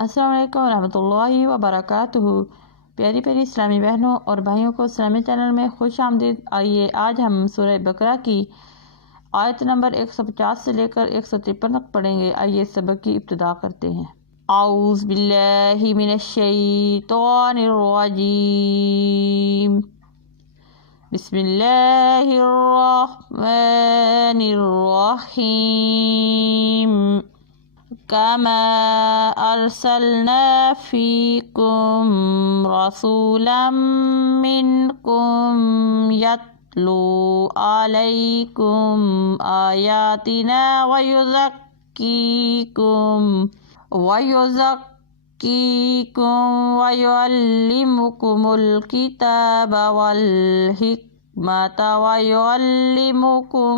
السلام علیکم ورحمۃ اللہ وبرکاتہ۔ پیاری پیاری اسلامی بہنوں اور بھائیوں کو اسلامی چینل میں خوش آمدید۔ آئیے آج ہم سورہ بقرہ کی آیت نمبر 150 سے لے کر 153 تک پڑھیں گے۔ آئیے سبق کی ابتدا کرتے ہیں۔ اعوذ باللہ من الشیطان الرجیم، بسم اللہ الرحمن الرحیم۔ كما أرسلنا فيكم رسولا منكم يتلو عليكم آياتنا ويزكيكم ويعلمكم الكتاب والحكمة ويعلمكم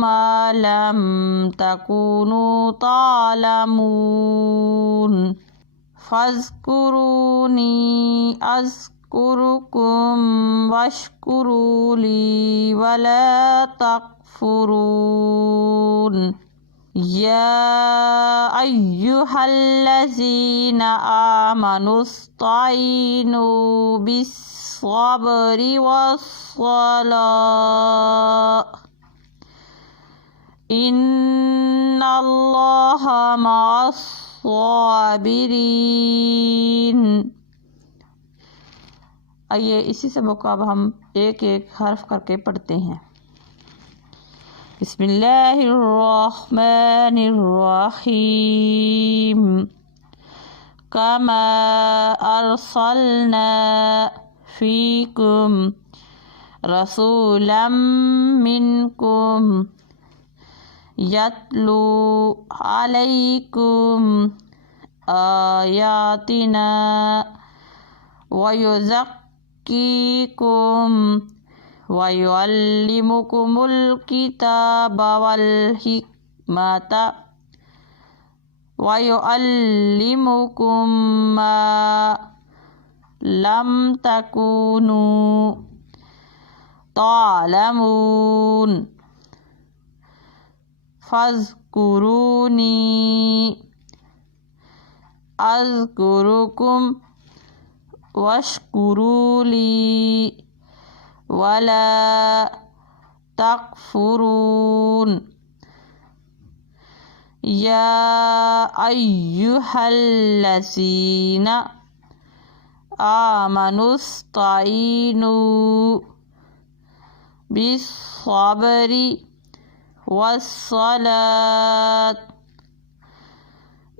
ما لم تكونوا تعلمون فاذكروني أذكركم واشكروا لي ولا تكفرون۔ يا أيها الذين آمنوا استعينوا بالصبر والصلاة إن الله مع الصابرين۔ آئیے اسی سبق کو اب ہم ایک ایک حرف کر کے پڑھتے ہیں۔ بسم اللہ الرحمن الرحیم۔ كما أرسلنا فيكم رسولا منكم يتلو عليكم آياتنا ويزكيكم ويعلمكم الكتاب والحكمة ويعلمكم ما لم تكونوا تعلمون فاذكروني أذكركم واشكروا لي ولا تكفرون۔ يا أيها الذين آمنوا استعينوا بالصبر والصلاة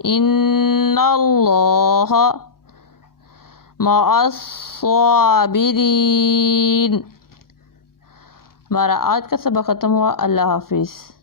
إن الله مع الصابرين۔ ہمارا آج کا سبق ختم ہوا۔ اللہ حافظ۔